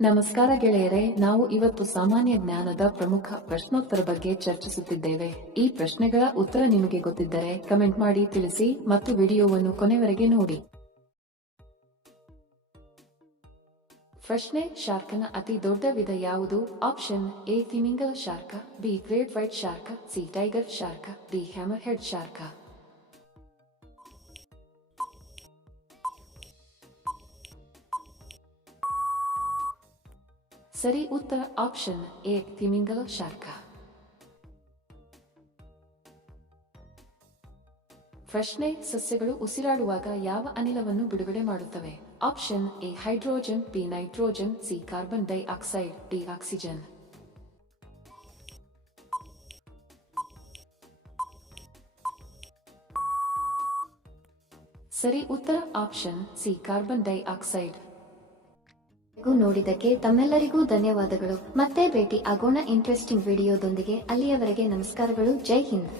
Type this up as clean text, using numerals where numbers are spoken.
ನಮಸ್ಕಾರ ಗೆಳೆಯರೆ, ನಾವು ಇವತ್ತು ಸಾಮಾನ್ಯ ಜ್ಞಾನದ ಪ್ರಮುಖ ಪ್ರಶ್ನೋತ್ತರ ಬಗ್ಗೆ ಚರ್ಚಿಸುತ್ತಿದ್ದೇವೆ. ಈ ಪ್ರಶ್ನೆಗಳ ಉತ್ತರ ನಿಮಗೆ ಗೊತ್ತಿದ್ದರೆ ಕಮೆಂಟ್ ಮಾಡಿ ತಿಳಿಸಿ ಮತ್ತು ವಿಡಿಯೋವನ್ನು ಕೊನೆವರೆಗೆ ನೋಡಿ. ಪ್ರಶ್ನೆ: ಶಾರ್ಕನ ಅತಿ ದೊಡ್ಡ ವಿಧ ಯಾವುದು? ಆಪ್ಷನ್ ಎ ತಿಮಿಂಗಲ shark, B great white shark, C tiger shark, D hammerhead shark. ಸರಿ ಉತ್ತರ ಆಪ್ಷನ್ ಎ ತಿಮಿಂಗಲ ಶಾರ್ಕ. ಪ್ರಶ್ನೆ: ಸಸ್ಯಗಳು ಉಸಿರಾಡುವಾಗ ಯಾವ ಅನಿಲವನ್ನು ಬಿಡುಗಡೆ ಮಾಡುತ್ತವೆ? Option A hydrogen, B nitrogen, C carbon dioxide, D oxygen. ಸರಿ ಉತ್ತರ ಆಪ್ಷನ್ ಸಿ ಕಾರ್ಬನ್ ಡೈಆಕ್ಸೈಡ್. ನೋಡಿದ್ದಕ್ಕೆ ತಮ್ಮೆಲ್ಲರಿಗೂ ಧನ್ಯವಾದಗಳು. ಮತ್ತೆ ಭೇಟಿ ಆಗೋಣ ಇಂಟ್ರೆಸ್ಟಿಂಗ್ ವಿಡಿಯೋದೊಂದಿಗೆ. ಅಲ್ಲಿಯವರೆಗೆ ನಮಸ್ಕಾರಗಳು. ಜೈ ಹಿಂದ್.